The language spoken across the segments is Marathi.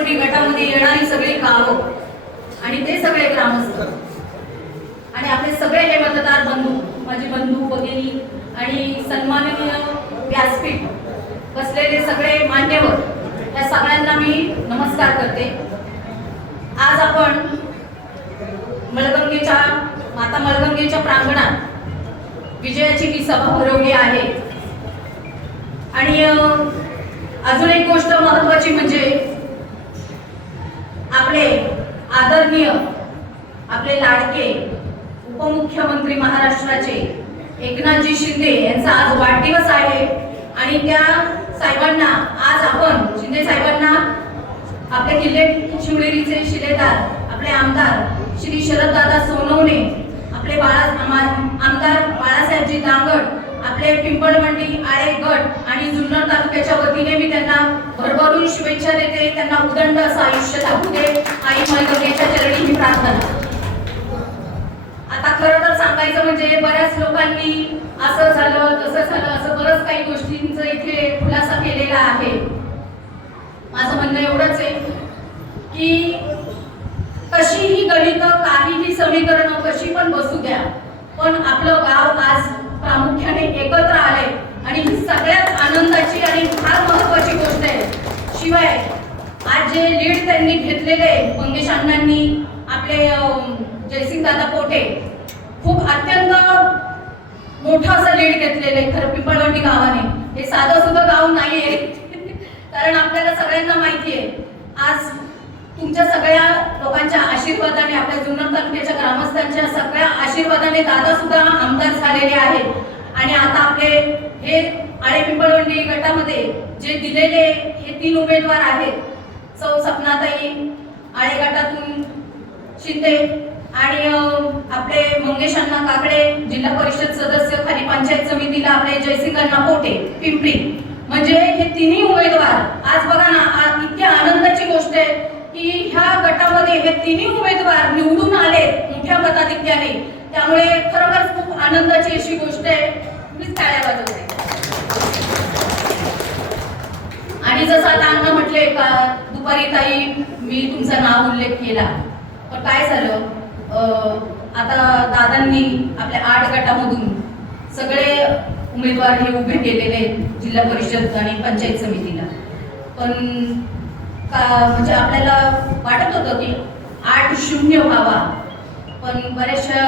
पिंपळवंडी गटामध्ये येणारी सगळी गावं आणि ते सगळे ग्रामस्थ आणि आपले सगळे हे मतदार बंधू, माझे बंधू भगिनी आणि सन्माननीय व्यासपीठ बसलेले सगळे मान्यवर, या सगळ्यांना मी नमस्कार करते। आज आपण माता मळगंगेच्या प्रांगणात विजयाची ही सभा भरवली आहे। आणि अजून एक गोष्ट महत्त्वाची म्हणजे आपले आदरणीय, आपले लाडके उपमुख्यमंत्री महाराष्ट्राचे एकनाथजी शिंदे यांचा आज वाढदिवस आहे। आणि त्या साहेबांना आज आपण शिंदे साहेबांना आपले किल्ले शिवनेरीचे शिलेदार, आपले आमदार श्री शरददादा सोनवणे, आपले आमदार बाळासाहेबजी दांगड, आपले पिंपळवंडी आळे गट आणि जुन्नर तालुक्याच्या वतीने मी त्यांना भरभरून शुभेच्छा देते। त्यांना उदंड असं आयुष्य लाभू दे, आई मळगंगेच्या चरणी ही प्रार्थना। आता खरं तर सांगायचं म्हणजे बऱ्याच लोकांनी असं झालं तसं झालं असं बरंच काही गोष्टींचा इथे खुलासा केलेला आहे। माझं म्हणणं एवढंच आहे की कशीही गणितं, काहीही समीकरणं कशी पण बसू द्या, पण आपलं गाव आज प्रामुख्याने एकत्र आले आणि ही सगळ्यात आनंदाची आणि फार महत्त्वाची गोष्ट आहे। शिवाय आज जे लीड त्यांनी घेतलेले मंगेश अण्णांनी, आपले जयसिंग दादा पोटे, खूप अत्यंत मोठं असं लीड घेतलेलं खरं पिंपळवंडी गावाने। हे साधं सुद्धा गाव नाहीये कारण आपल्याला सगळ्यांना माहिती आहे आज तुमच्या सगळ्या लोकांच्या आशीर्वादाने, आपल्या जुन्नर तालुक्याच्या ग्रामस्थांच्या सगळ्या आशीर्वादाने दादा सुद्धा आमदार झालेले आहेत। आणि आता आपले हे आळे पिंपळवंडी गटामध्ये जे दिलेले हे 3 उमेदवार आहेत, सौ सपनाताई आळे गटातून शिंदे आणि आपले मंगेश अण्णा काकडे जिल्हा परिषद सदस्य, खाली पंचायत समितीला आपले जयसिंग अण्णा पोटे पिंपरी, म्हणजे हे 3 उमेदवार आज बघा ना, इतकी आनंदाची गोष्ट आहे की ह्या गटामध्ये हे 3 उमेदवार निवडून आले मोठ्या मताधिक्याने। त्यामुळे खरोखर खूप आनंदाची अशी गोष्ट आहे। मीच टाळ्या वाजवते। आणि जसं आता अण्णा म्हटले का दुपारी ताई मी तुमचा नाव उल्लेख केला, पण काय झालं आता दादांनी आपल्या 8 गटामधून सगळे उमेदवार हे उभे केलेले जिल्हा परिषद आणि पंचायत समितीला, पण का म्हणजे आपल्याला वाटत होतं की 8-0 व्हावा, पण बऱ्याचशा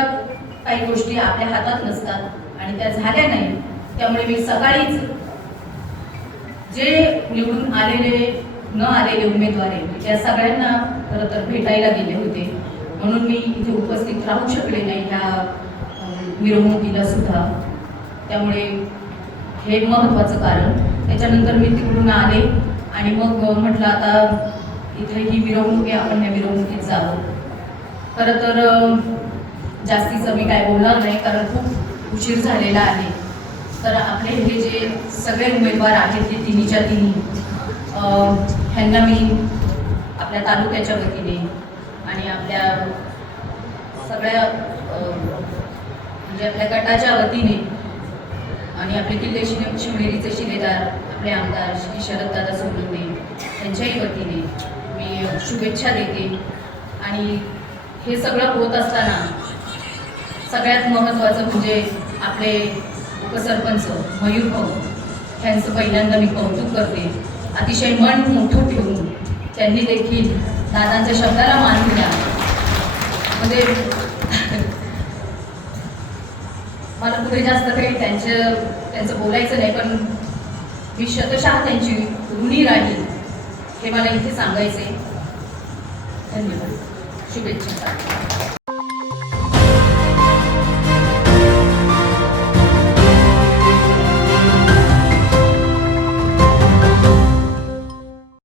काही गोष्टी आपल्या हातात नसतात आणि त्या झाल्या नाही। त्यामुळे मी सकाळीच जे निवडून आलेले न आलेले उमेदवार आहेत त्या सगळ्यांना खरं तर भेटायला गेले होते, म्हणून मी इथे उपस्थित राहू शकले नाही ह्या मिरवणुकीला सुद्धा। त्यामुळे हे महत्त्वाचं कारण। त्याच्यानंतर मी तिकडून आले आणि मग म्हटलं आता इथे ही मिरवणूक आहे, आपण ह्या मिरवणुकीत जावं। खरं तर जास्तीचं मी काय बोलणार नाही कारण खूप उशीर झालेला आहे। तर आपले हे जे सगळे उमेदवार आहेत ते 3च्या 3 ह्यांना मी आपल्या तालुक्याच्या वतीने आणि आपल्या सगळ्या म्हणजे आपल्या गटाच्या वतीने आणि आपले किल्ले शिवनेरीचे शिलेदार, आपले आमदार श्री शरददादा सोनवणे यांच्याही वतीने मी शुभेच्छा देते। आणि हे सगळं होत असताना सगळ्यात महत्त्वाचं म्हणजे आपले उपसरपंच मयूर भाऊ यांचं पहिल्यांदा मी कौतुक करते। अतिशय मन मोठं ठेवून त्यांनी देखील दादांच्या शब्दाला मान दिला। म्हणजे मला पुढे जास्त काही त्यांचं बोलायचं नाही, पण मी शतशः त्यांची ऋणी राहील हे मला इथे सांगायचे। धन्यवाद, शुभेच्छा।